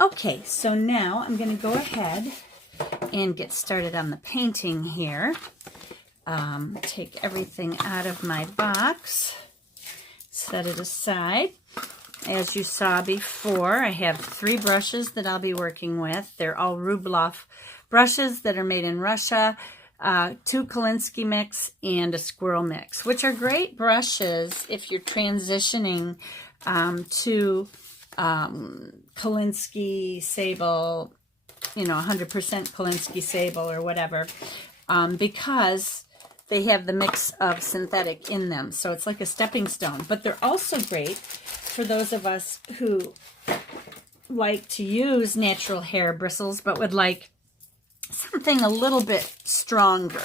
Okay, so now I'm going to go ahead and get started on the painting here. Take everything out of my box, set it aside. As you saw before, I have 3 brushes that I'll be working with. They're all Rubloff brushes that are made in Russia, 2 Kolinsky mix and a squirrel mix, which are great brushes if you're transitioning to Kolinsky Sable, 100% Kolinsky Sable or whatever, because they have the mix of synthetic in them. So it's like a stepping stone. But they're also great for those of us who like to use natural hair bristles, but would like something a little bit stronger,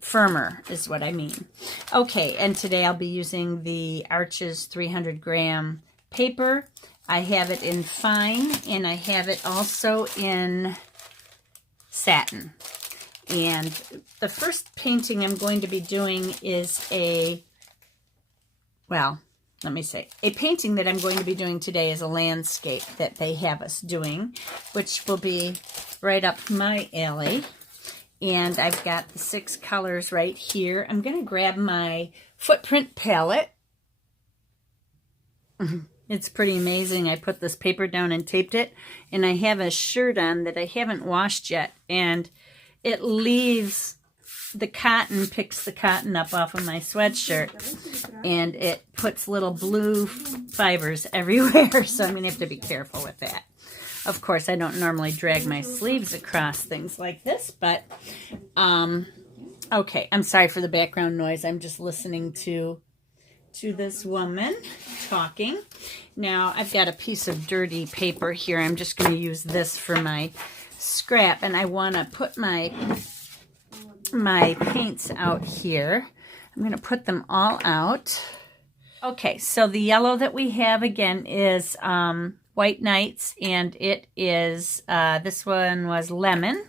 firmer is what I mean. Okay, and today I'll be using the Arches 300-gram paper. I have it in fine, and I have it also in satin. And the first painting I'm going to be doing is a painting that I'm going to be doing today is a landscape that they have us doing, which will be right up my alley. And I've got the 6 colors right here. I'm going to grab my footprint palette. It's pretty amazing. I put this paper down and taped it, and I have a shirt on that I haven't washed yet, and it leaves the cotton, picks the cotton up off of my sweatshirt, and it puts little blue fibers everywhere, so I'm going to have to be careful with that. Of course, I don't normally drag my sleeves across things like this, but, okay, I'm sorry for the background noise. I'm just listening to this woman talking. Now, I've got a piece of dirty paper here. I'm just going to use this for my scrap, and I want to put my paints out here. I'm going to put them all out. Okay, so the yellow that we have again is White Nights, and it is, this one was Lemon.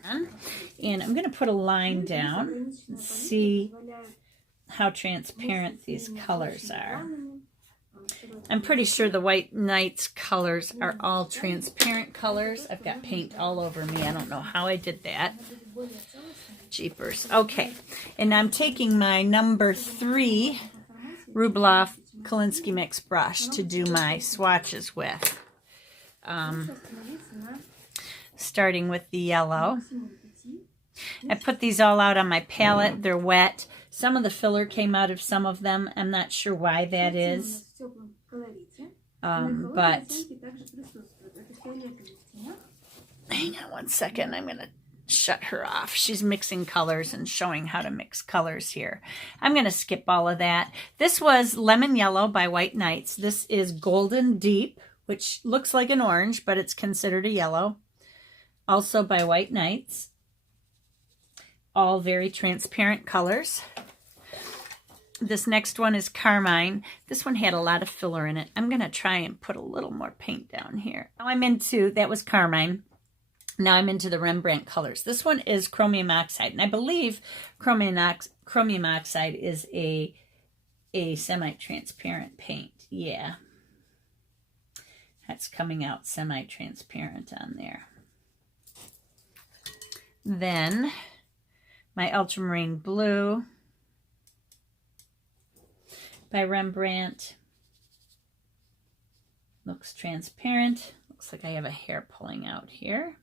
And I'm going to put a line down and see how transparent these colors are. I'm pretty sure the White Nights colors are all transparent colors. I've got paint all over me. I don't know how I did that. Jeepers. Okay, and I'm taking my number 3 Rubloff Kolinsky mix brush to do my swatches with. Starting with the yellow. I put these all out on my palette. They're wet. Some of the filler came out of some of them. I'm not sure why that is. But hang on one second. I'm going to shut her off. She's mixing colors and showing how to mix colors here. I'm going to skip all of that. This was Lemon Yellow by White Nights. This is Golden Deep, which looks like an orange, but it's considered a yellow. Also by White Nights. All very transparent colors. This next one is Carmine. This one had a lot of filler in it. I'm going to try and put a little more paint down here. Now I'm into, that was Carmine. Now I'm into the Rembrandt colors. This one is Chromium Oxide, and I believe Chromium Oxide is a semi-transparent paint. Yeah. That's coming out semi-transparent on there. Then my Ultramarine Blue by Rembrandt. Looks transparent. Looks like I have a hair pulling out here.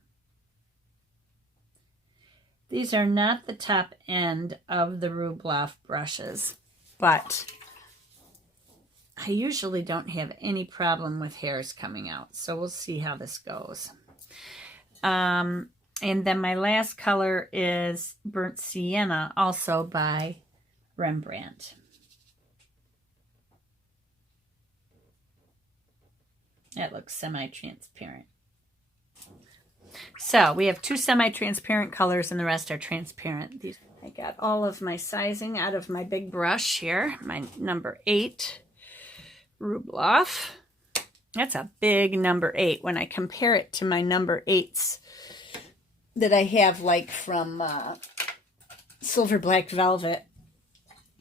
These are not the top end of the Rubloff brushes, but I usually don't have any problem with hairs coming out, so we'll see how this goes. And then my last color is Burnt Sienna, also by Rembrandt. That looks semi-transparent. So we have 2 semi-transparent colors and the rest are transparent. I got all of my sizing out of my big brush here, my number 8 Rubloff. That's a big number 8 when I compare it to my number 8s that I have, like from Silver Black Velvet.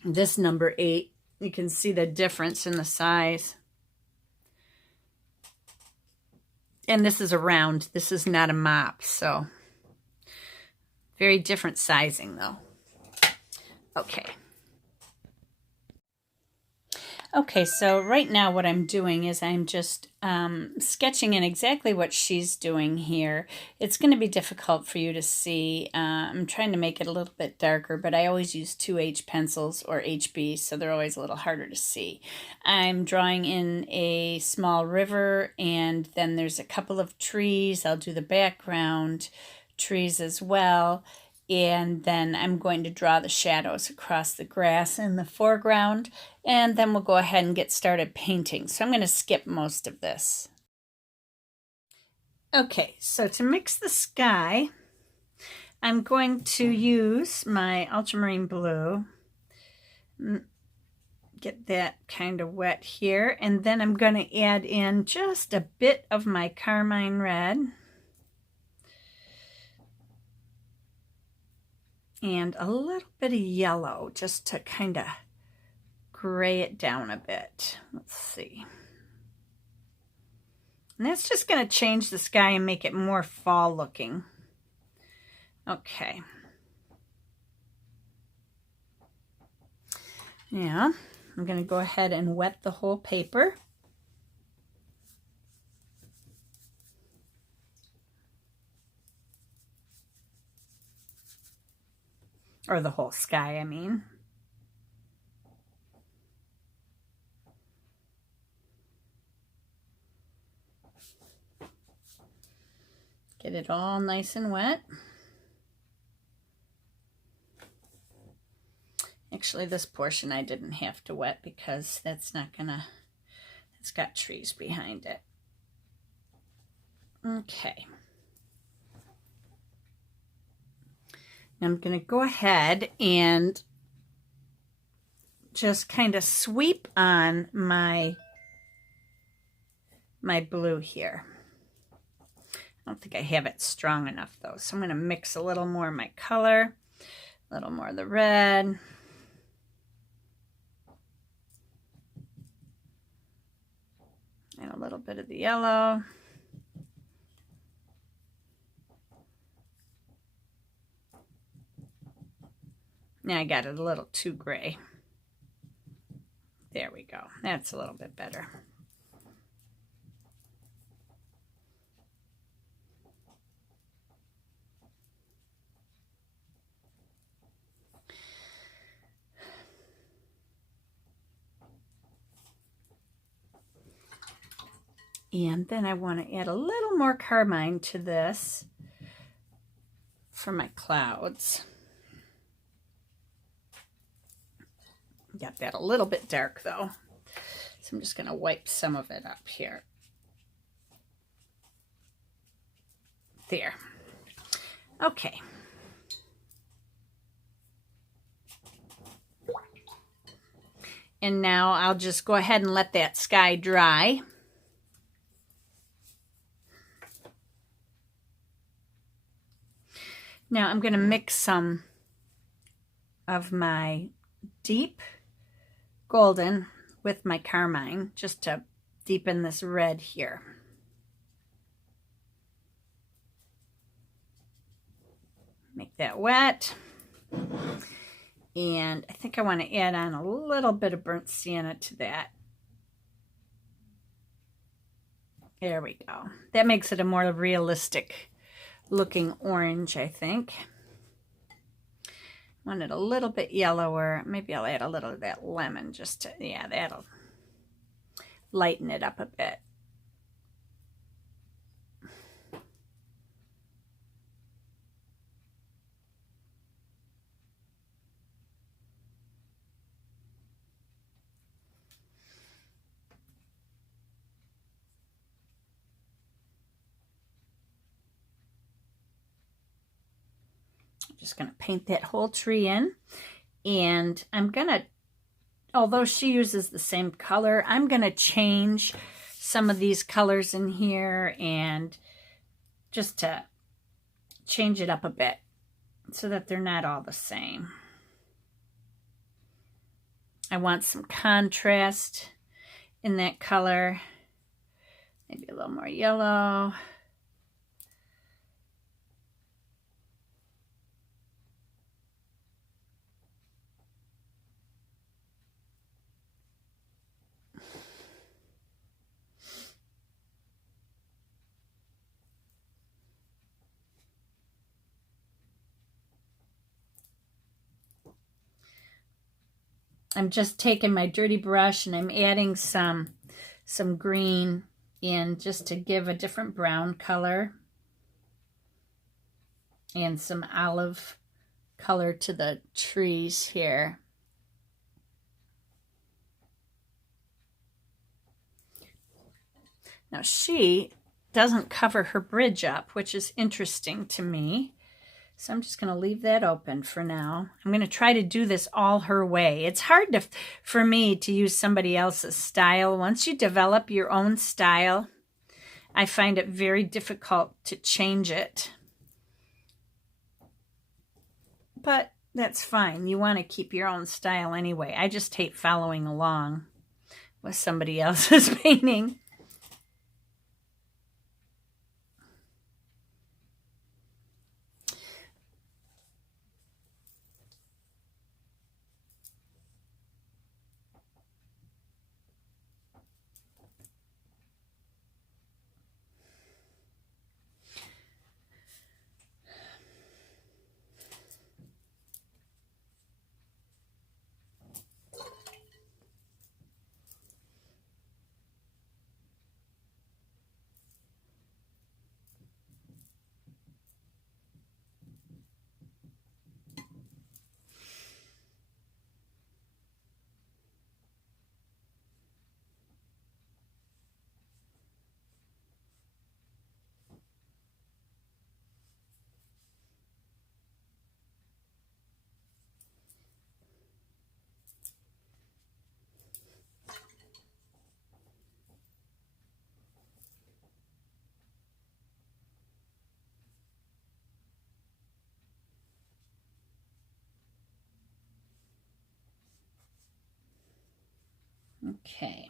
This number 8, you can see the difference in the size. And this is a round. This is not a mop, so very different sizing though. Okay. Okay, so right now what I'm doing is I'm just sketching in exactly what she's doing here. It's going to be difficult for you to see. I'm trying to make it a little bit darker, but I always use 2H pencils or HB, so they're always a little harder to see. I'm drawing in a small river, and then there's a couple of trees. I'll do the background trees as well. And then I'm going to draw the shadows across the grass in the foreground, and then we'll go ahead and get started painting. So I'm going to skip most of this. Okay, so to mix the sky, I'm going to use my ultramarine blue, get that kind of wet here, and then I'm going to add in just a bit of my carmine red. And a little bit of yellow just to kind of gray it down a bit. Let's see. And that's just going to change the sky and make it more fall looking. Okay. Yeah, I'm going to go ahead and wet the whole paper. Or the whole sky, I mean. Get it all nice and wet. Actually, this portion I didn't have to wet because that's not gonna, it's got trees behind it. Okay. I'm going to go ahead and just kind of sweep on my blue here. I don't think I have it strong enough though, so I'm going to mix a little more of my color, a little more of the red. And a little bit of the yellow. Now I got it a little too gray. There we go. That's a little bit better. And then I want to add a little more carmine to this for my clouds. Got that a little bit dark though, so I'm just going to wipe some of it up here. There. Okay. And now I'll just go ahead and let that sky dry. Now I'm going to mix some of my deep golden with my carmine just to deepen this red here. Make that wet. And I think I want to add on a little bit of burnt sienna to that. There we go. That makes it a more realistic looking orange, I think. Want it a little bit yellower. Maybe I'll add a little of that lemon just to, yeah, that'll lighten it up a bit. Just going to paint that whole tree in, and I'm going to, although she uses the same color, I'm going to change some of these colors in here and just to change it up a bit so that they're not all the same. I want some contrast in that color. Maybe a little more yellow. I'm just taking my dirty brush and I'm adding some green in just to give a different brown color and some olive color to the trees here. Now she doesn't cover her bridge up, which is interesting to me. So I'm just going to leave that open for now. I'm going to try to do this all her way. It's hard for me to use somebody else's style. Once you develop your own style, I find it very difficult to change it. But that's fine. You want to keep your own style anyway. I just hate following along with somebody else's painting. Okay,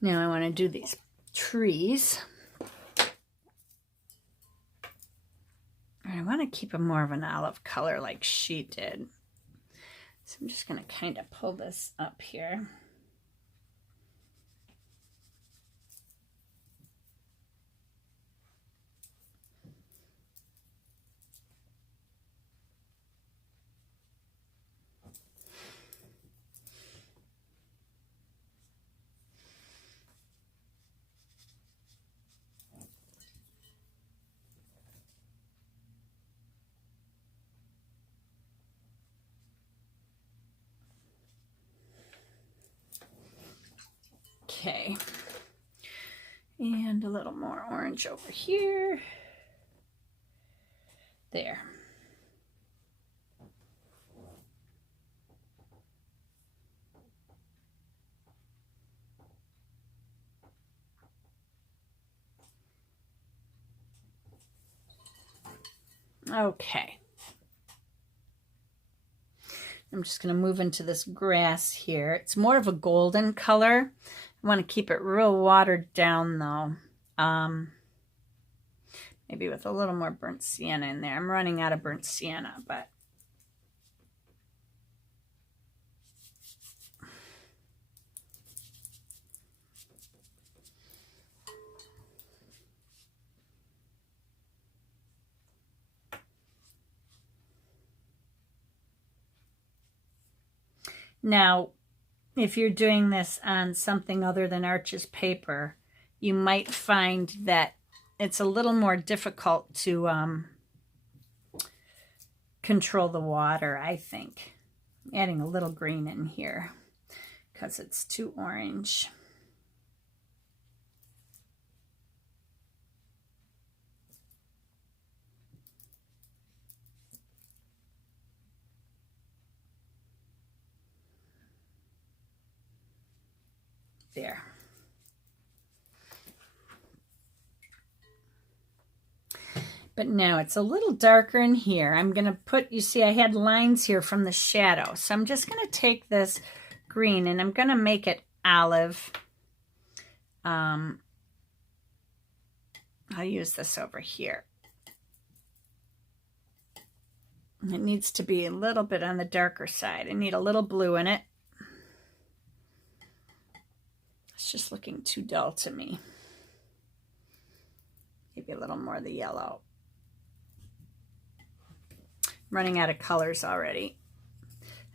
now I want to do these trees. I want to keep them more of an olive color like she did. So I'm just going to kind of pull this up here. Okay, and a little more orange over here. There. Okay. I'm just going to move into this grass here. It's more of a golden color. I want to keep it real watered down though. Maybe with a little more burnt sienna in there. I'm running out of burnt sienna, but now, if you're doing this on something other than Arches paper, you might find that it's a little more difficult to control the water, I think. I'm adding a little green in here because it's too orange. There. But now it's a little darker in here. I'm going to put, you see I had lines here from the shadow. So I'm just going to take this green and I'm going to make it olive. I'll use this over here. It needs to be a little bit on the darker side. I need a little blue in it. It's just looking too dull to me. Maybe a little more of the yellow. I'm running out of colors already.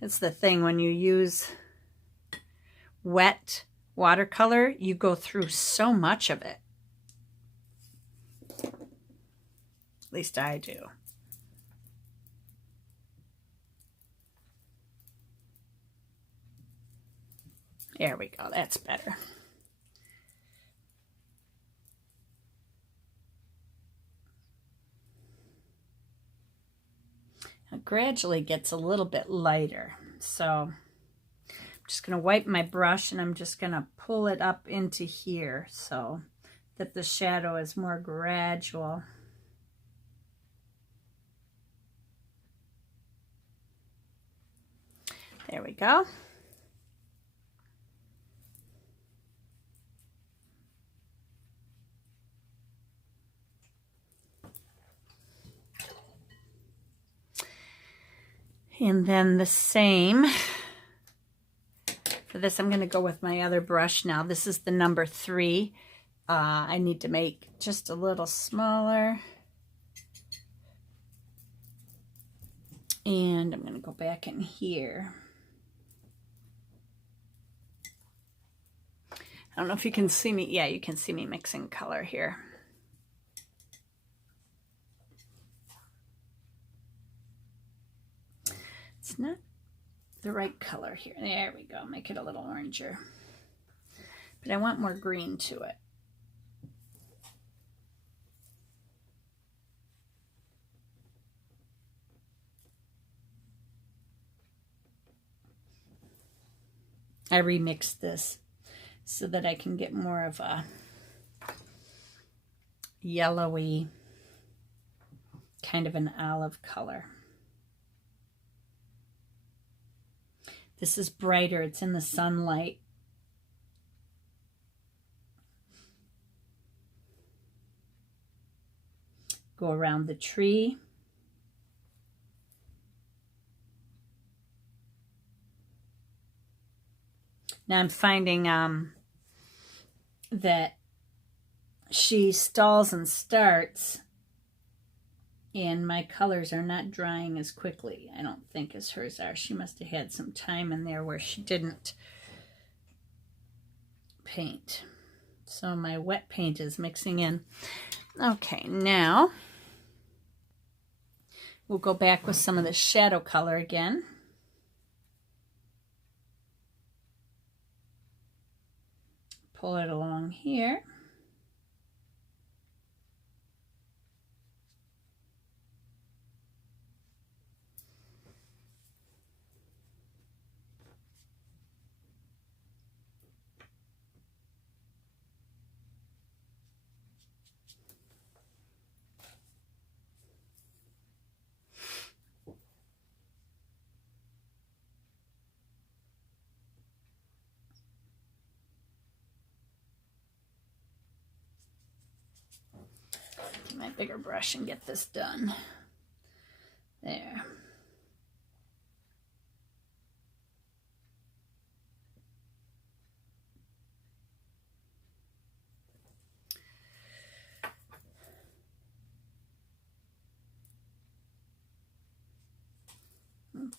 That's the thing, when you use wet watercolor, you go through so much of it. At least I do. There we go, that's better. It gradually gets a little bit lighter. So I'm just going to wipe my brush and I'm just going to pull it up into here so that the shadow is more gradual. There we go. And then the same for this. I'm going to go with my other brush now. This is the number 3. I need to make just a little smaller. And I'm going to go back in here. I don't know if you can see me. Yeah, you can see me mixing color here. It's not the right color here. There we go. Make it a little oranger. But I want more green to it. I remixed this so that I can get more of a yellowy, kind of an olive color. This is brighter, it's in the sunlight. Go around the tree. Now I'm finding that she stalls and starts, and my colors are not drying as quickly, I don't think, as hers are. She must have had some time in there where she didn't paint. So my wet paint is mixing in. Okay, now we'll go back with some of the shadow color again. Pull it along here. My bigger brush and get this done. There.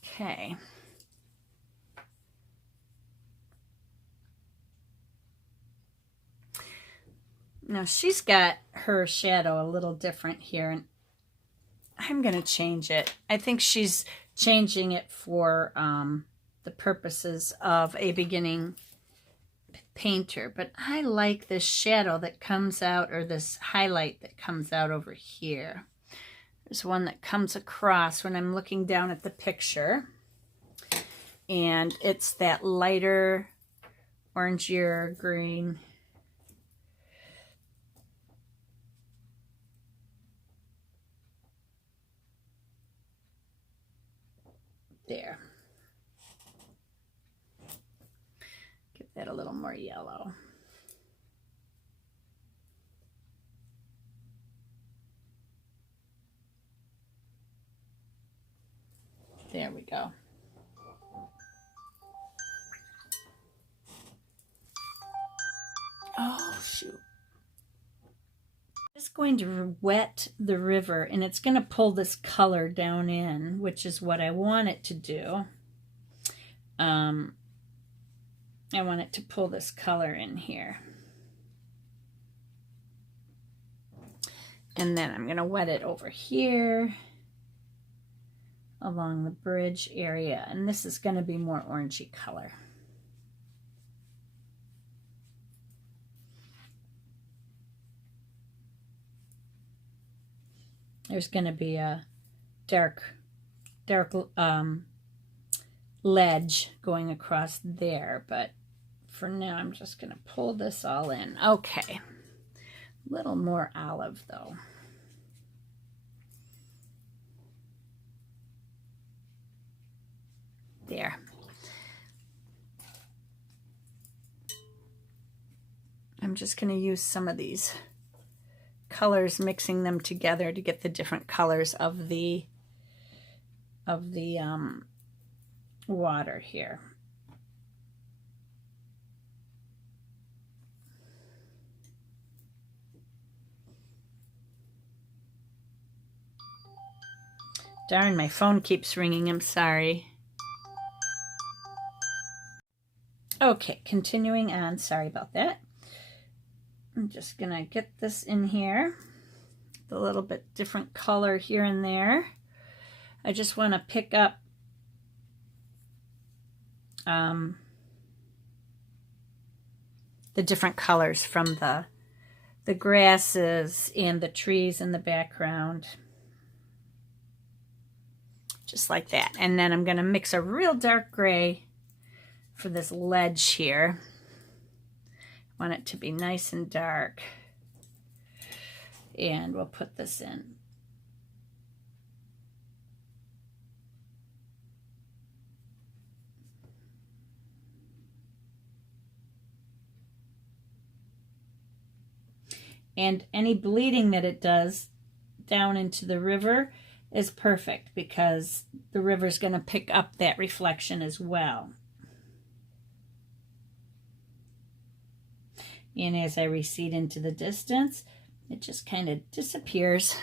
Okay. Now she's got her shadow a little different here, and I'm going to change it. I think she's changing it for the purposes of a beginning painter, but I like this shadow that comes out, or this highlight that comes out over here. There's one that comes across when I'm looking down at the picture, and it's that lighter orangier green. There. Give that a little more yellow. There we go. Oh, shoot. Just going to wet the river, and it's going to pull this color down in, which is what I want it to do. I want it to pull this color in here. And then I'm going to wet it over here along the bridge area. And this is going to be more orangey color. There's going to be a dark ledge going across there, but for now I'm just going to pull this all in. Okay, a little more olive though. There. I'm just going to use some of these colors, mixing them together to get the different colors of the water here. Darn, my phone keeps ringing. I'm sorry. Okay, continuing on. Sorry about that. I'm just going to get this in here. A little bit different color here and there. I just want to pick up the different colors from the grasses and the trees in the background. Just like that. And then I'm going to mix a real dark gray for this ledge here. I want it to be nice and dark. And we'll put this in. And any bleeding that it does down into the river is perfect, because the river's going to pick up that reflection as well. And as I recede into the distance, it just kind of disappears.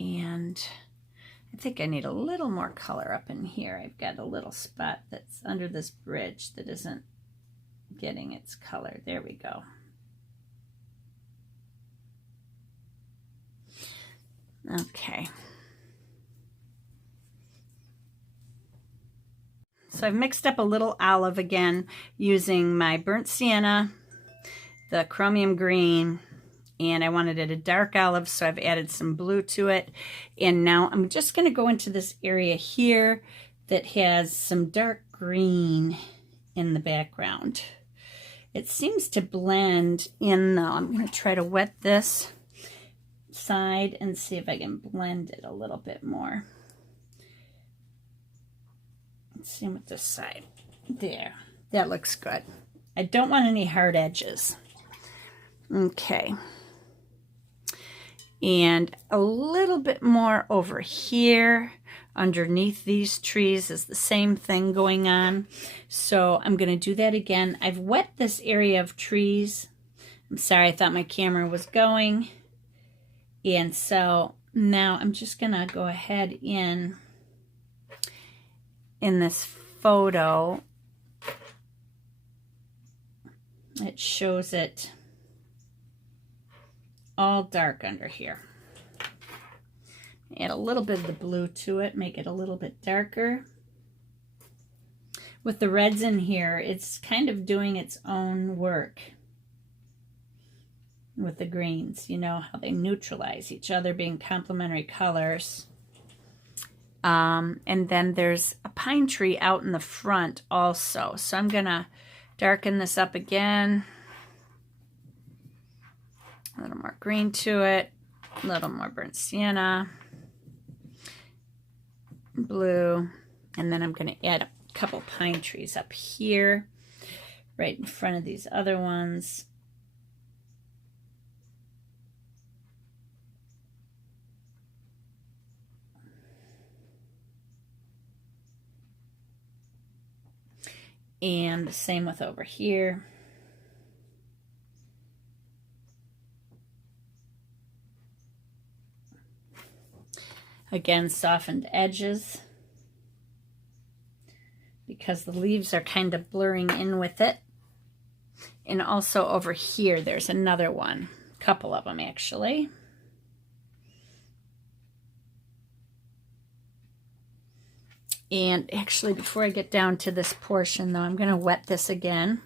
And I think I need a little more color up in here. I've got a little spot that's under this bridge that isn't getting its color. There we go. Okay. So I've mixed up a little olive again using my burnt sienna, the chromium green, and I wanted it a dark olive, so I've added some blue to it. And now I'm just going to go into this area here that has some dark green in the background. It seems to blend in though. I'm going to try to wet this side and see if I can blend it a little bit more. Same with this side. There. That looks good. I don't want any hard edges. Okay. And a little bit more over here underneath these trees is the same thing going on. So I'm going to do that again. I've wet this area of trees. I'm sorry, I thought my camera was going. And so now I'm just going to go ahead in this photo. It shows it all dark under here. Add a little bit of the blue to it, make it a little bit darker. With the reds in here, it's kind of doing its own work with the greens. You know how they neutralize each other, being complementary colors. And then there's a pine tree out in the front also. So I'm going to darken this up again. A little more green to it. A little more burnt sienna. Blue. And then I'm going to add a couple pine trees up here, right in front of these other ones. And the same with over here. Again, softened edges because the leaves are kind of blurring in with it. And also over here, there's another one, a couple of them actually. And actually, before I get down to this portion though, I'm going to wet this again.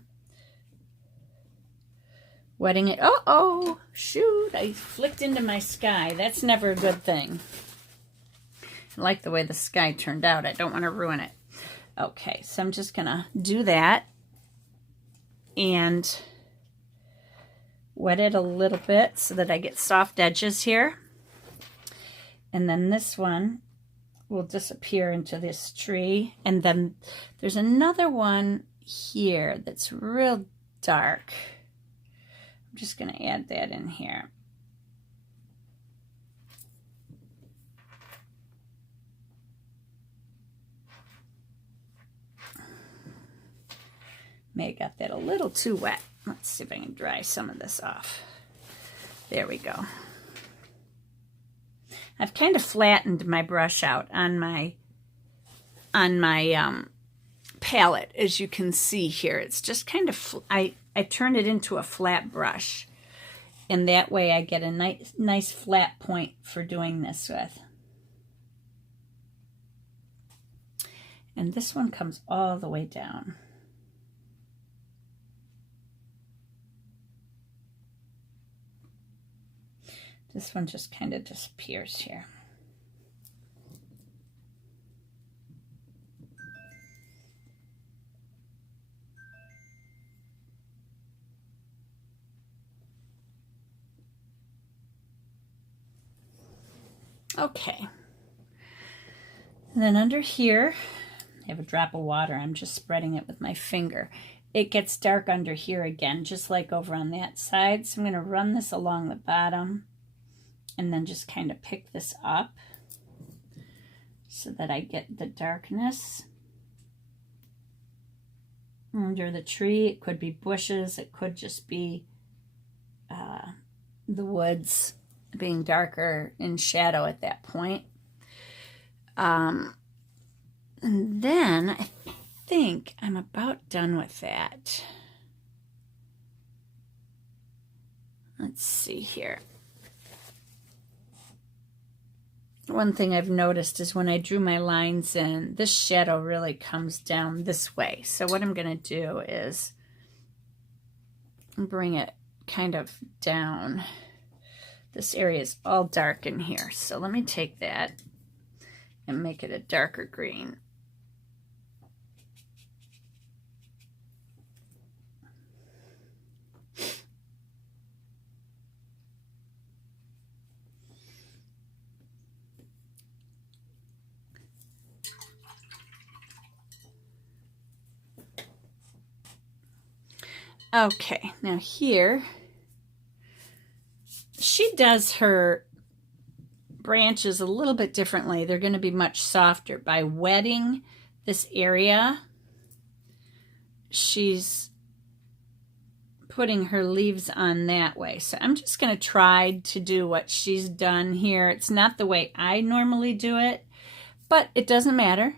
Wetting it. Oh, shoot, I flicked into my sky. That's never a good thing. I like the way the sky turned out. I don't want to ruin it. Okay, so I'm just going to do that and wet it a little bit so that I get soft edges here. And then this one will disappear into this tree. And then there's another one here that's real dark. I'm just going to add that in here. May have got that a little too wet. Let's see if I can dry some of this off. There we go. I've kind of flattened my brush out on my palette, as you can see here. It's just kind of, I turned it into a flat brush, and that way I get a nice flat point for doing this with. And this one comes all the way down. This one just kind of disappears here. Okay. And then under here, I have a drop of water. I'm just spreading it with my finger. It gets dark under here again, just like over on that side. So I'm going to run this along the bottom and then just kind of pick this up so that I get the darkness under the tree. It could be bushes. It could just be the woods being darker in shadow at that point. And then I think I'm about done with that. Let's see here. One thing I've noticed is when I drew my lines in, this shadow really comes down this way. So what I'm going to do is bring it kind of down. This area is all dark in here. So let me take that and make it a darker green. Okay, now here, she does her branches a little bit differently. They're going to be much softer. By wetting this area, she's putting her leaves on that way. So I'm just going to try to do what she's done here. It's not the way I normally do it, but it doesn't matter.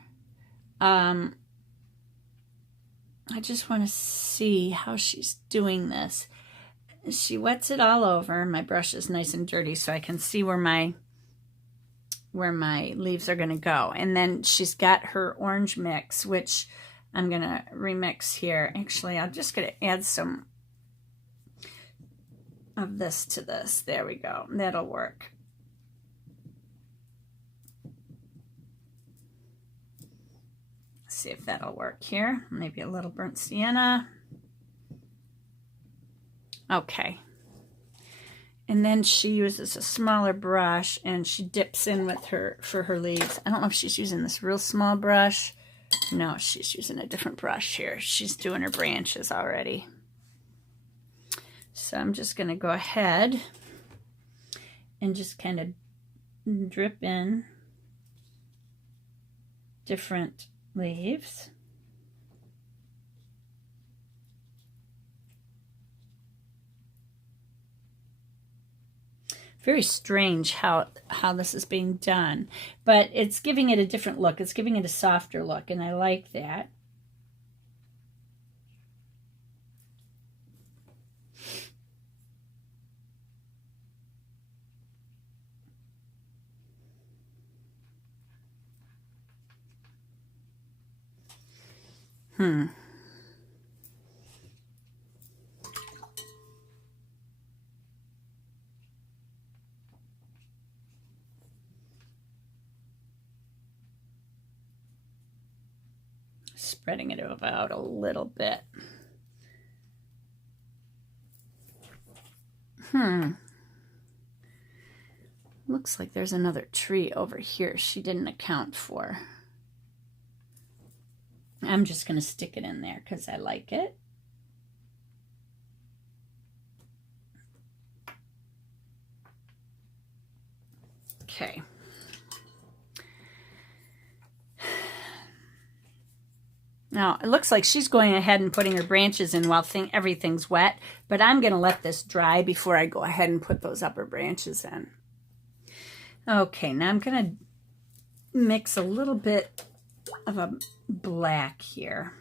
I just want to see how she's doing this. She wets it all over. My brush is nice and dirty so I can see where my leaves are going to go. And then she's got her orange mix, which I'm going to remix here. Actually, I'm just going to add some of this to this. There we go. That'll work. See if that'll work here. Maybe a little burnt sienna. Okay. And then she uses a smaller brush and she dips in with her for her leaves. I don't know if she's using this real small brush. No, she's using a different brush here. She's doing her branches already. So I'm just going to go ahead and just kind of drip in different leaves. Very strange how this is being done, but it's giving it a different look. It's giving it a softer look, and I like that. Spreading it out a little bit. Looks like there's another tree over here she didn't account for. I'm just going to stick it in there because I like it. Okay. Now, it looks like she's going ahead and putting her branches in while everything's wet, but I'm going to let this dry before I go ahead and put those upper branches in. Okay, now I'm going to mix a little bit of a black here.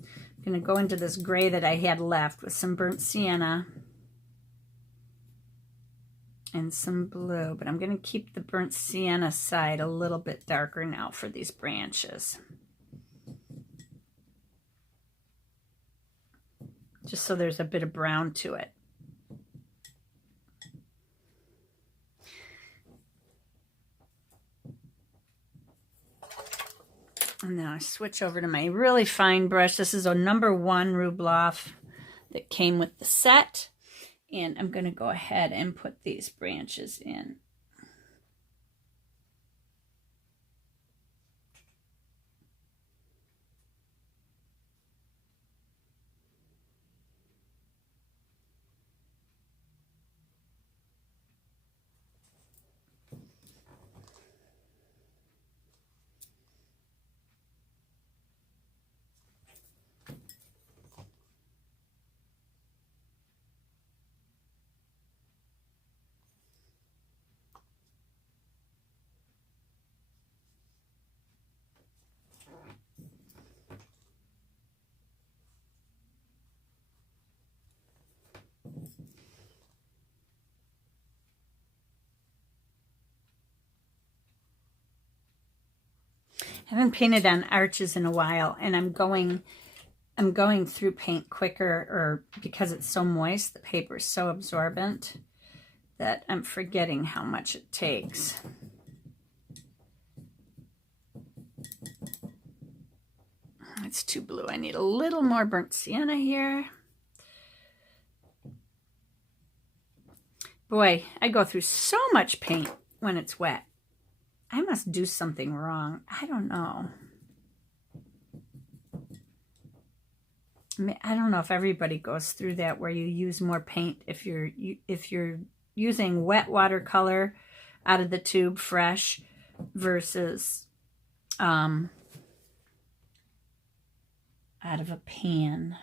I'm going to go into this gray that I had left with some burnt sienna and some blue, but I'm going to keep the burnt sienna side a little bit darker now for these branches. Just so there's a bit of brown to it. And now I switch over to my really fine brush. This is a number 1 Rubloff that came with the set. And I'm going to go ahead and put these branches in. I haven't painted on arches in a while, and I'm going through paint quicker, or because it's so moist, the paper is so absorbent that I'm forgetting how much it takes. It's too blue. I need a little more burnt sienna here. Boy, I go through so much paint when it's wet. I must do something wrong. I don't know. I don't know if everybody goes through that where you use more paint if you're using wet watercolor out of the tube fresh versus out of a pan.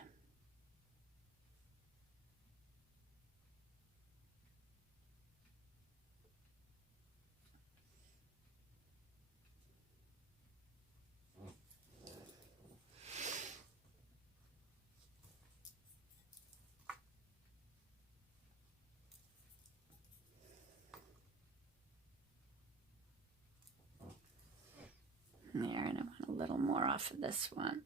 There, and I want a little more off of this one.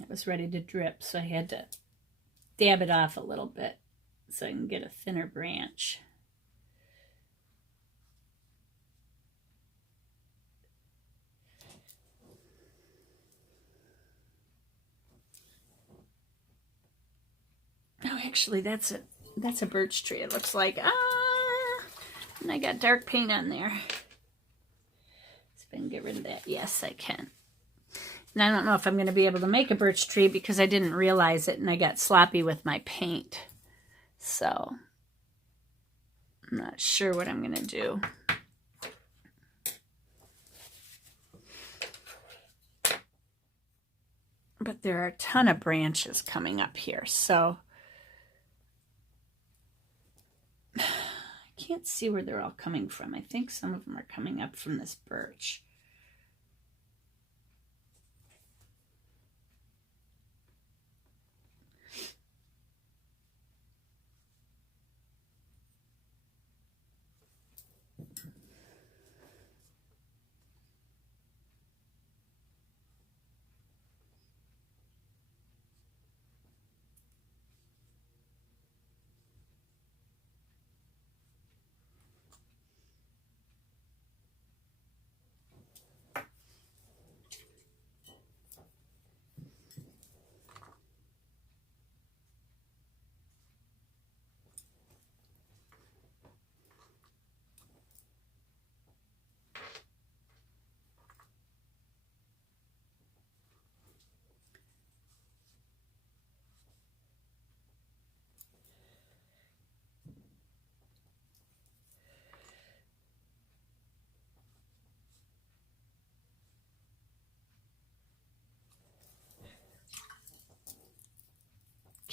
It was ready to drip, so I had to dab it off a little bit so I can get a thinner branch. Oh, actually, that's a birch tree. It looks like, and I got dark paint on there. So I can get rid of that. Yes, I can. And I don't know if I'm going to be able to make a birch tree because I didn't realize it and I got sloppy with my paint. So I'm not sure what I'm going to do. But there are a ton of branches coming up here, so I can't see where they're all coming from. I think some of them are coming up from this birch.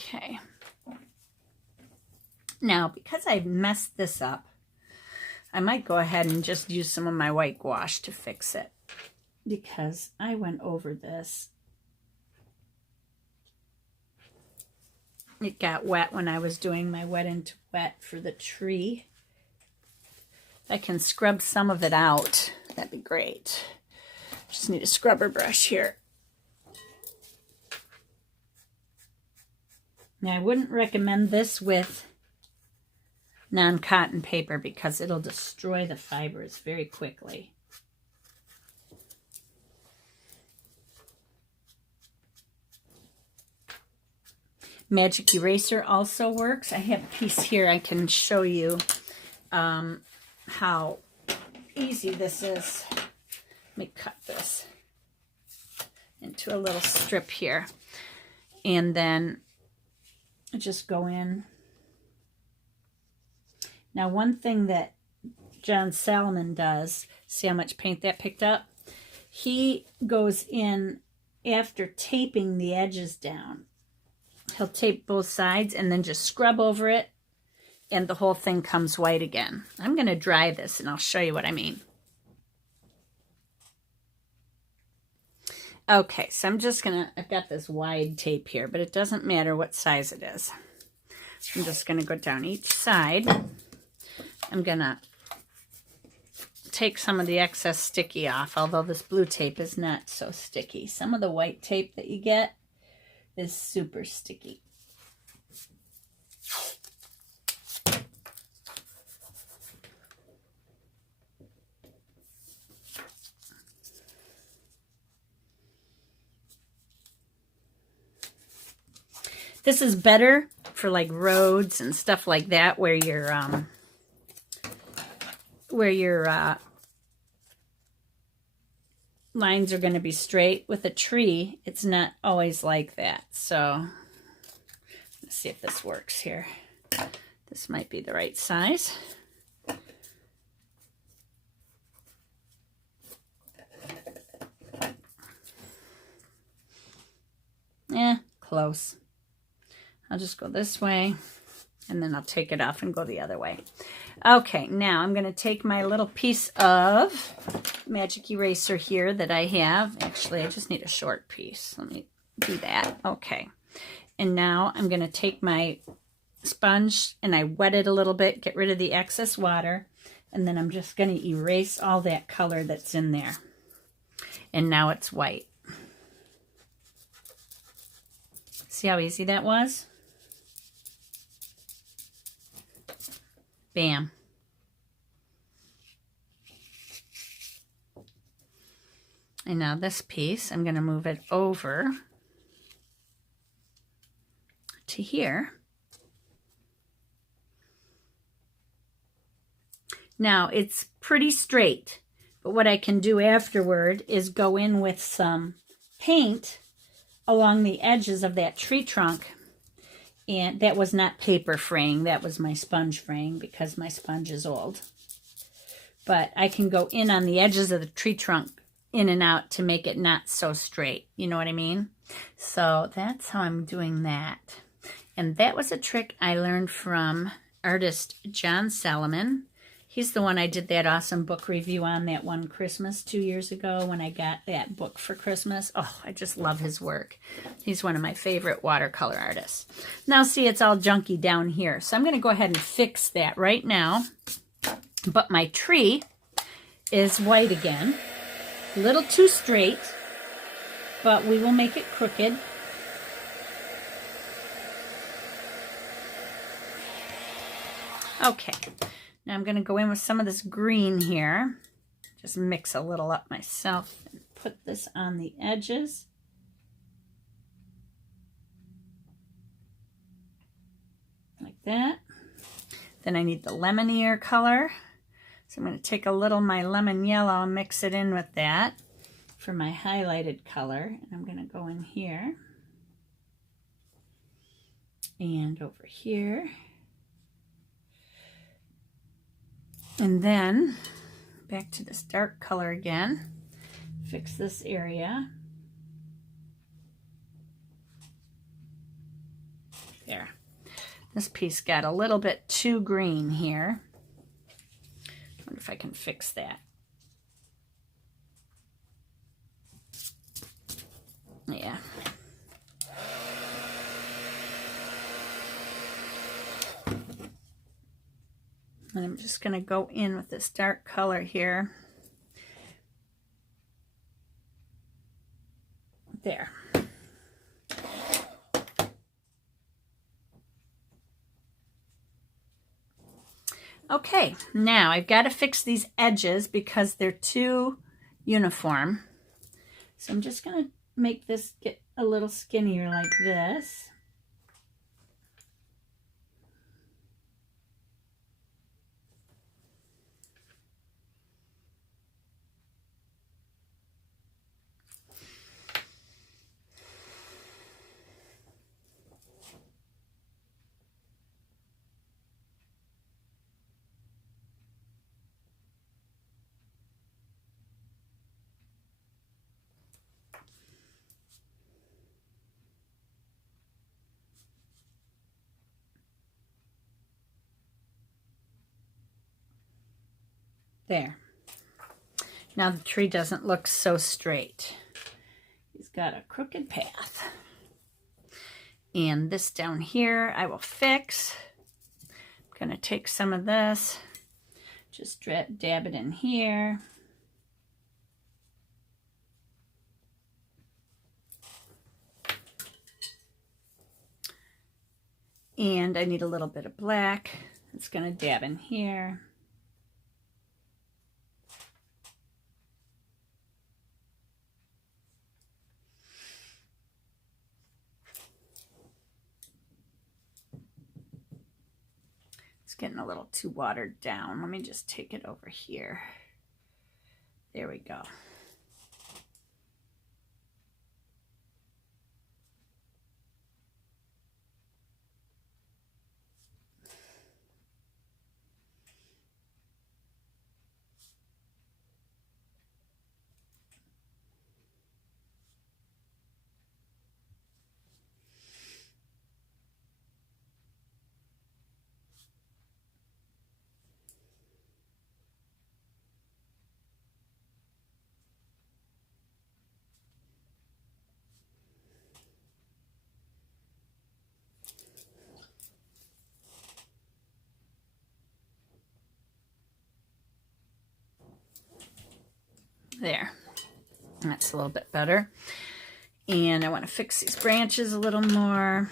Okay. Now, because I've messed this up, I might go ahead and just use some of my white gouache to fix it, because I went over this. It got wet when I was doing my wet into wet for the tree. If I can scrub some of it out, that'd be great. Just need a scrubber brush here. Now, I wouldn't recommend this with non-cotton paper because it'll destroy the fibers very quickly. Magic eraser also works. I have a piece here I can show you how easy this is. Let me cut this into a little strip here. And then just go in. Now, one thing that John Salomon does, see how much paint that picked up? He goes in after taping the edges down. He'll tape both sides and then just scrub over it, and the whole thing comes white again. I'm going to dry this and I'll show you what I mean. Okay, so I'm just gonna, I've got this wide tape here, but it doesn't matter what size it is. I'm just gonna go down each side. I'm gonna take some of the excess sticky off, although this blue tape is not so sticky. Some of the white tape that you get is super sticky. This is better for like roads and stuff like that, where your lines are going to be straight. With a tree, it's not always like that. So let's see if this works here. This might be the right size. Close. I'll just go this way, and then I'll take it off and go the other way. Okay, now I'm going to take my little piece of magic eraser here that I have. Actually, I just need a short piece. Let me do that. Okay. And now I'm going to take my sponge, and I wet it a little bit, get rid of the excess water, and then I'm just going to erase all that color that's in there. And now it's white. See how easy that was? Bam. And now this piece, I'm going to move it over to here. Now it's pretty straight, but what I can do afterward is go in with some paint along the edges of that tree trunk And that was not paper fraying, that was my sponge fraying because my sponge is old. But I can go in on the edges of the tree trunk, in and out, to make it not so straight. You know what I mean? So that's how I'm doing that. And that was a trick I learned from artist John Solomon. He's the one I did that awesome book review on that one Christmas 2 years ago when I got that book for Christmas. Oh, I just love his work. He's one of my favorite watercolor artists. Now see, it's all junky down here. So I'm going to go ahead and fix that right now. But my tree is white again. A little too straight, but we will make it crooked. Okay. Now I'm going to go in with some of this green here. Just mix a little up myself and put this on the edges. Like that. Then I need the lemon ear color. So I'm going to take a little of my lemon yellow and mix it in with that for my highlighted color. And I'm going to go in here and over here. And then back to this dark color again. Fix this area. There. This piece got a little bit too green here. I wonder if I can fix that. Yeah. And I'm just going to go in with this dark color here. There. Okay, now I've got to fix these edges because they're too uniform. So I'm just going to make this get a little skinnier like this. There. Now the tree doesn't look so straight. He's got a crooked path. And this down here I will fix. I'm going to take some of this, just dab it in here. And I need a little bit of black. It's going to dab in here. Getting a little too watered down. Let me just take it over here. There we go. There, that's a little bit better. And I want to fix these branches a little more.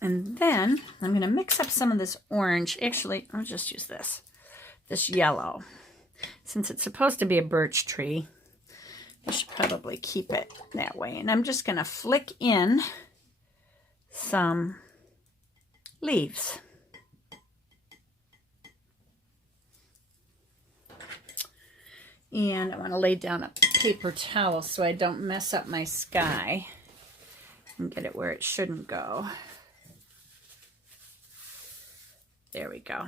And then I'm going to mix up some of this orange. Actually, I'll just use this yellow. Since it's supposed to be a birch tree, I should probably keep it that way. And I'm just going to flick in some leaves. And I want to lay down a paper towel so I don't mess up my sky and get it where it shouldn't go. There we go.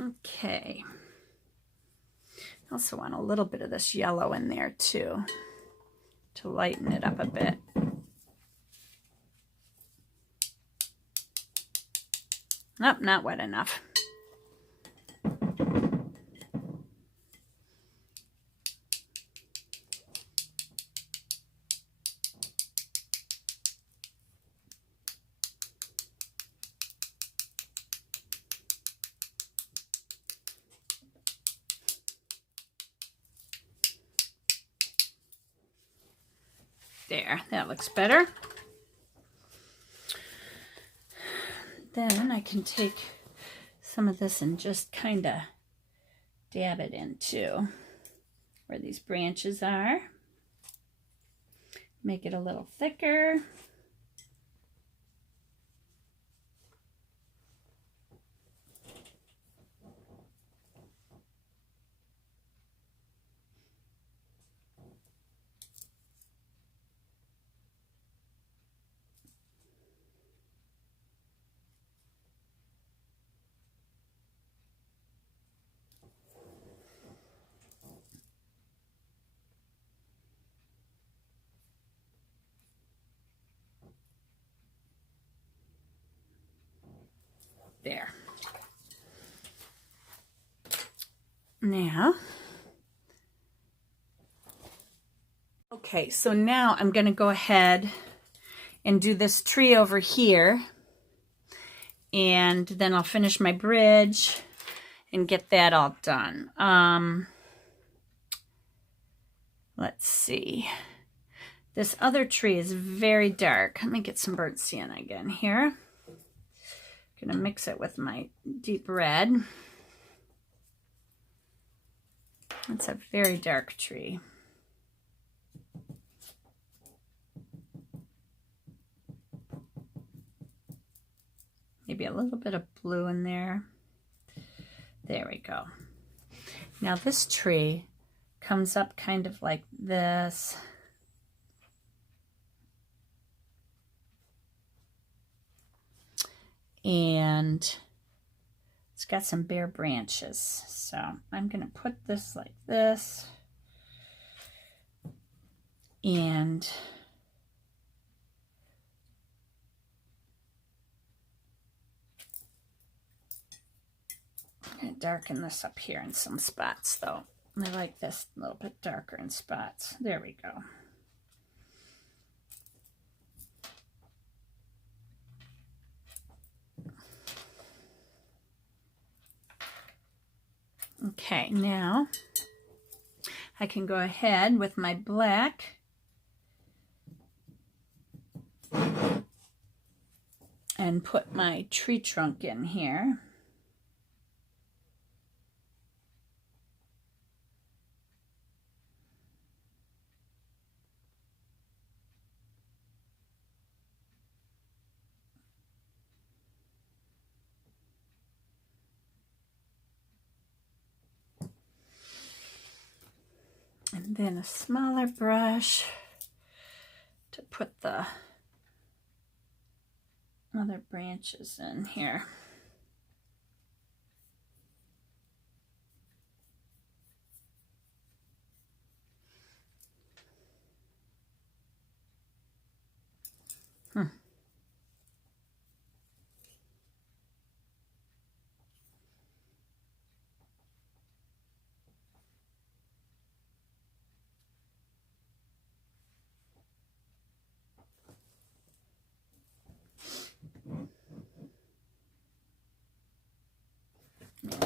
Okay. I also want a little bit of this yellow in there too, to lighten it up a bit. Nope, not wet enough. There, that looks better. Then I can take some of this and just kind of dab it into where these branches are. Make it a little thicker. There. Now, okay, so now I'm going to go ahead and do this tree over here, and then I'll finish my bridge and get that all done. Let's see. This other tree is very dark. Let me get some burnt sienna again here. Gonna mix it with my deep red. It's a very dark tree. Maybe a little bit of blue in there. There we go. Now this tree comes up kind of like this. And it's got some bare branches. So I'm going to put this like this. And I'm going to darken this up here in some spots though. I like this a little bit darker in spots. There we go. Okay, now I can go ahead with my black and put my tree trunk in here. And then a smaller brush to put the other branches in here.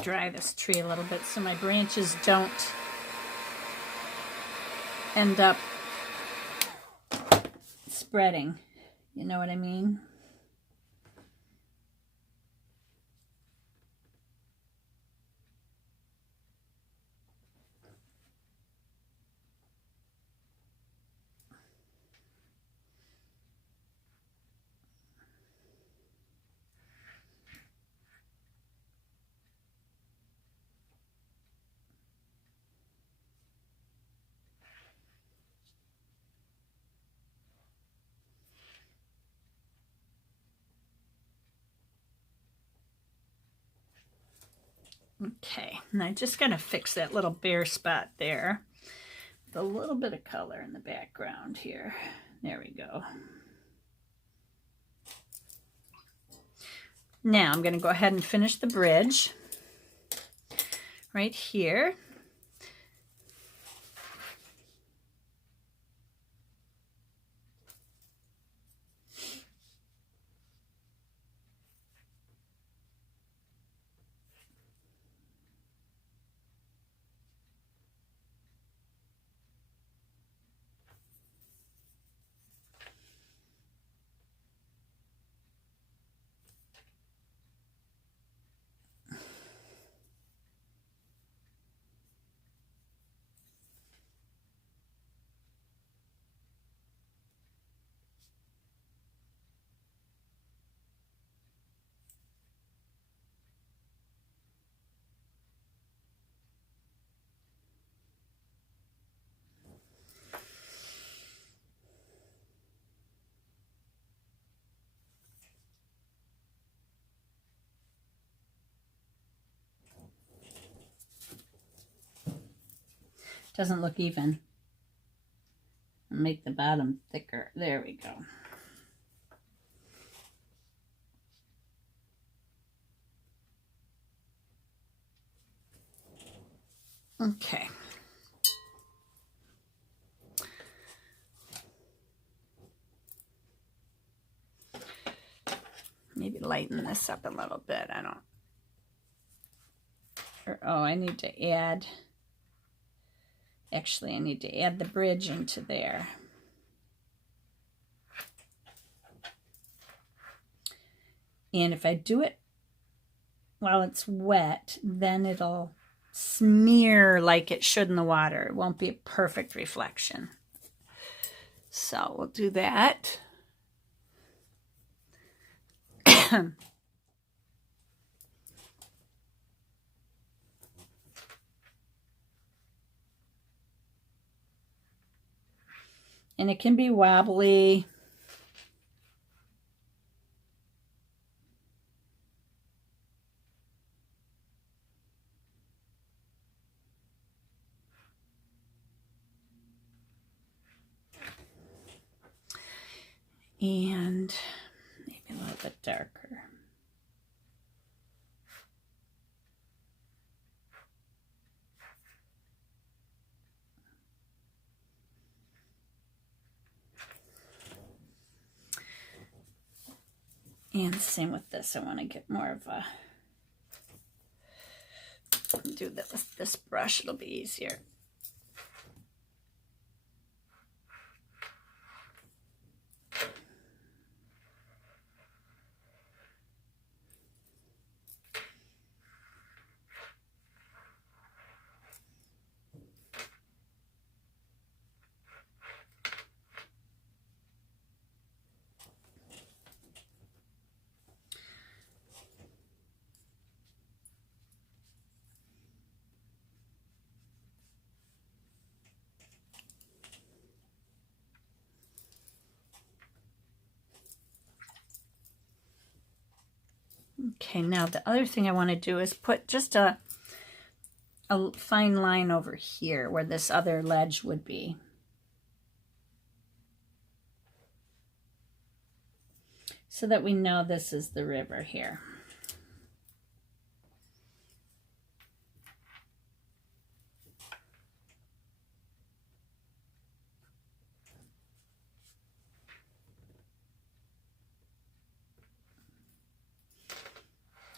dry this tree a little bit so my branches don't end up spreading. You know what I mean? Okay, and I'm just going to fix that little bare spot there with a little bit of color in the background here. There we go. Now I'm going to go ahead and finish the bridge right here. Doesn't look even. I'll make the bottom thicker. There we go. Okay. Maybe lighten this up a little bit. I don't. Oh, I need to add. Actually, I need to add the bridge into there. And if I do it while it's wet, then it'll smear like it should in the water. It won't be a perfect reflection. So we'll do that. And it can be wobbly. And maybe a little bit darker. And same with this. I want to get more of a, do that with this brush, it'll be easier. Okay, now the other thing I want to do is put just a fine line over here where this other ledge would be. So that we know this is the river here.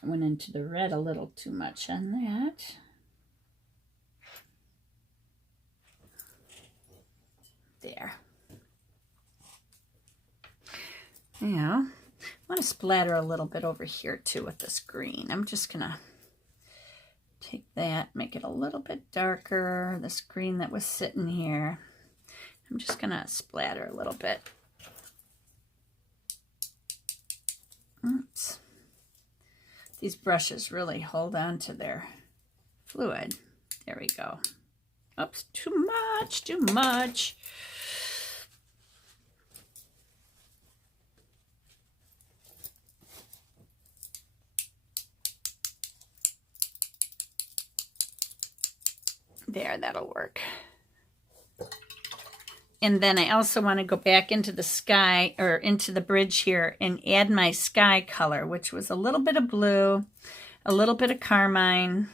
I went into the red a little too much on that. There. Now, I want to splatter a little bit over here too with this green. I'm just going to take that, make it a little bit darker, this green that was sitting here. I'm just going to splatter a little bit. Oops. These brushes really hold on to their fluid. There we go. Oops, too much, too much. There, that'll work. And then I also want to go back into the sky, or into the bridge here, and add my sky color, which was a little bit of blue, a little bit of carmine,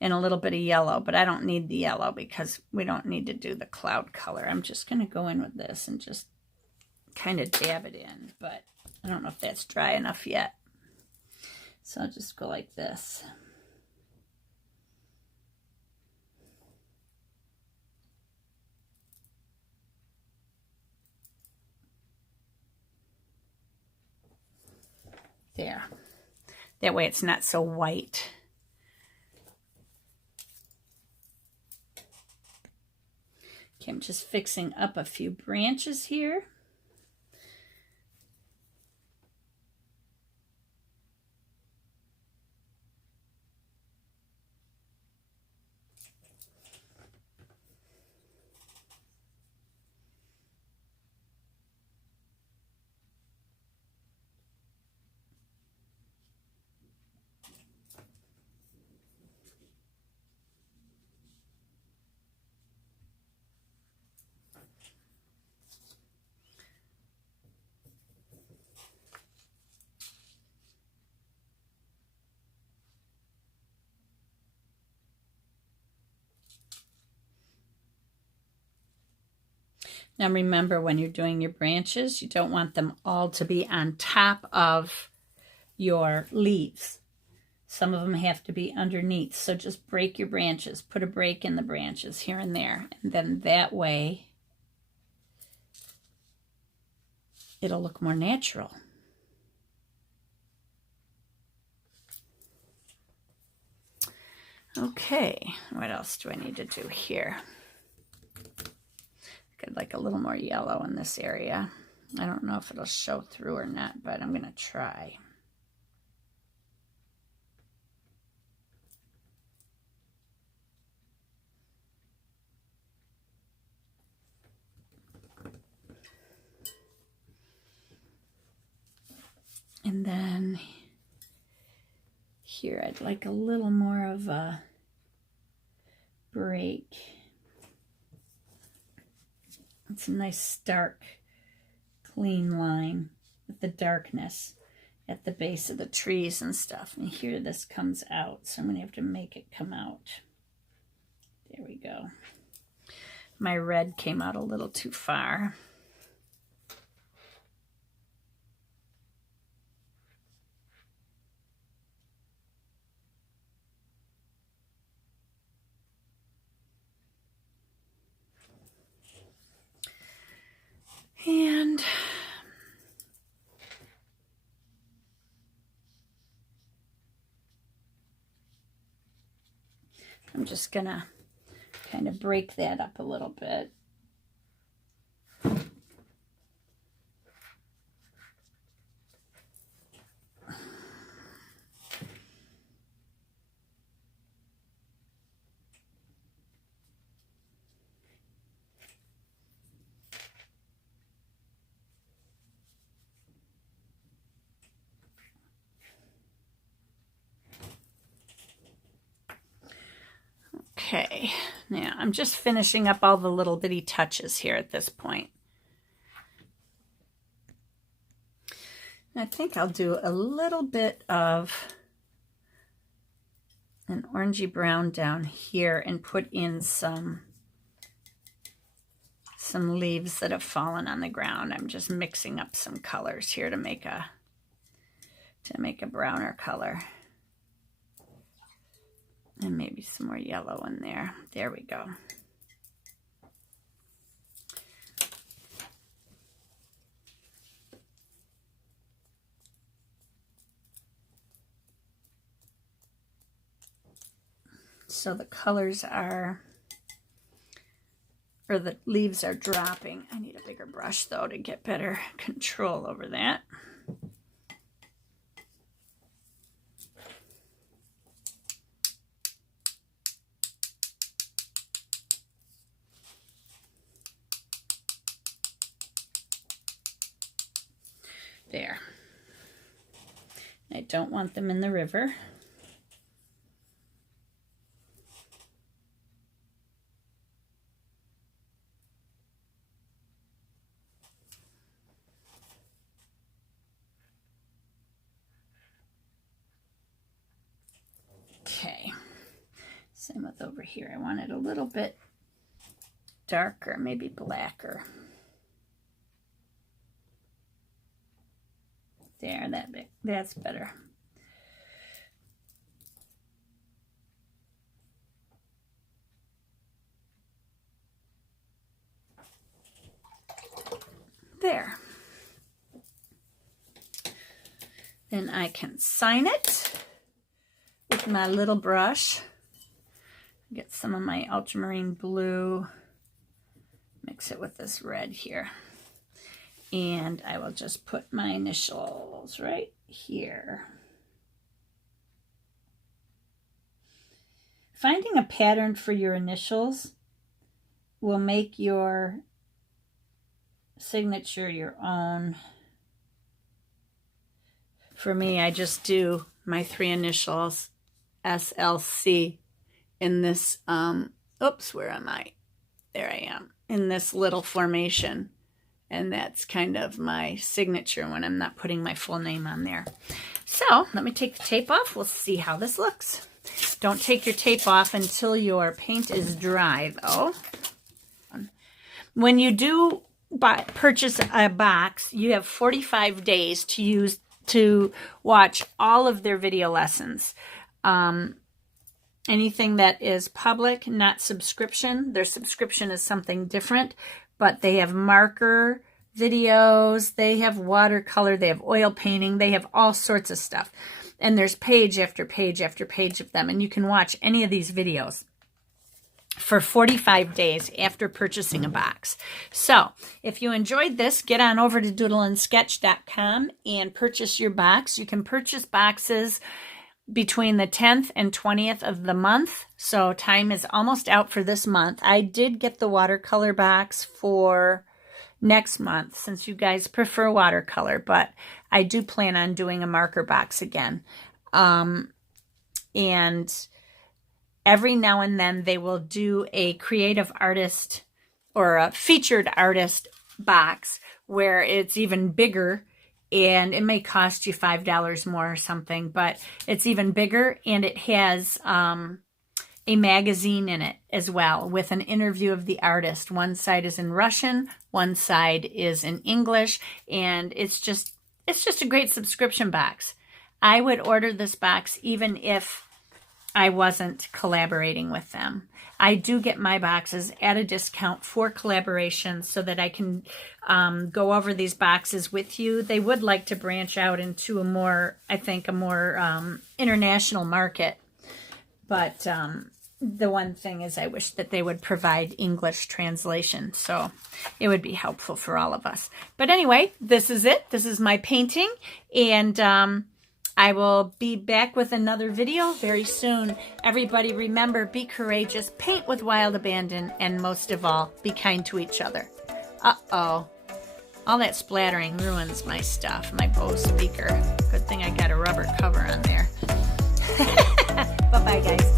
and a little bit of yellow. But I don't need the yellow because we don't need to do the cloud color. I'm just going to go in with this and just kind of dab it in. But I don't know if that's dry enough yet. So I'll just go like this. There. That way it's not so white. Okay, I'm just fixing up a few branches here. Now remember, when you're doing your branches, you don't want them all to be on top of your leaves. Some of them have to be underneath. So just break your branches. Put a break in the branches here and there. And then that way, it'll look more natural. Okay, what else do I need to do here? I'd like a little more yellow in this area. I don't know if it'll show through or not, but I'm going to try. And then here I'd like a little more of a break. It's a nice stark, clean line with the darkness at the base of the trees and stuff. And here this comes out, so I'm going to have to make it come out. There we go. My red came out a little too far. And I'm just gonna kind of break that up a little bit. Okay, now I'm just finishing up all the little bitty touches here at this point. I think I'll do a little bit of an orangey brown down here and put in some leaves that have fallen on the ground. I'm just mixing up some colors here to to make a browner color. And maybe some more yellow in there. There we go. So the colors are, or the leaves are dropping. I need a bigger brush though to get better control over that. There. I don't want them in the river. Okay. Same with over here. I want it a little bit darker, maybe blacker. There, that big. That's better. There. Then I can sign it with my little brush. Get some of my ultramarine blue, mix it with this red here. And I will just put my initials right here. Finding a pattern for your initials will make your signature your own. For me, I just do my 3 initials, SLC, in this, oops, where am I? There I am, in this little formation. And that's kind of my signature when I'm not putting my full name on there. So let me take the tape off. We'll see how this looks. Don't take your tape off until your paint is dry, though. When you do purchase a box, you have 45 days to watch all of their video lessons. Anything that is public, not subscription. Their subscription is something different. But they have marker videos, they have watercolor, they have oil painting, they have all sorts of stuff. And there's page after page after page of them. And you can watch any of these videos for 45 days after purchasing a box. So if you enjoyed this, get on over to doodleandsketch.com and purchase your box. You can purchase boxes between the 10th and 20th of the month. So time is almost out for this month. I did get the watercolor box for next month since you guys prefer watercolor, but I do plan on doing a marker box again. And every now and then they will do a creative artist or a featured artist box where it's even bigger. And it may cost you $5 more or something, but it's even bigger, and it has a magazine in it as well with an interview of the artist. One side is in Russian, one side is in English, and it's just a great subscription box. I would order this box even if I wasn't collaborating with them. I do get my boxes at a discount for collaboration so that I can go over these boxes with you. They would like to branch out into a more international market. But the one thing is I wish that they would provide English translation. So it would be helpful for all of us. But anyway, this is it. This is my painting. And I will be back with another video very soon. Everybody remember, be courageous, paint with wild abandon, and most of all, be kind to each other. Uh-oh. All that splattering ruins my stuff, my Bose speaker. Good thing I got a rubber cover on there. Bye-bye, guys.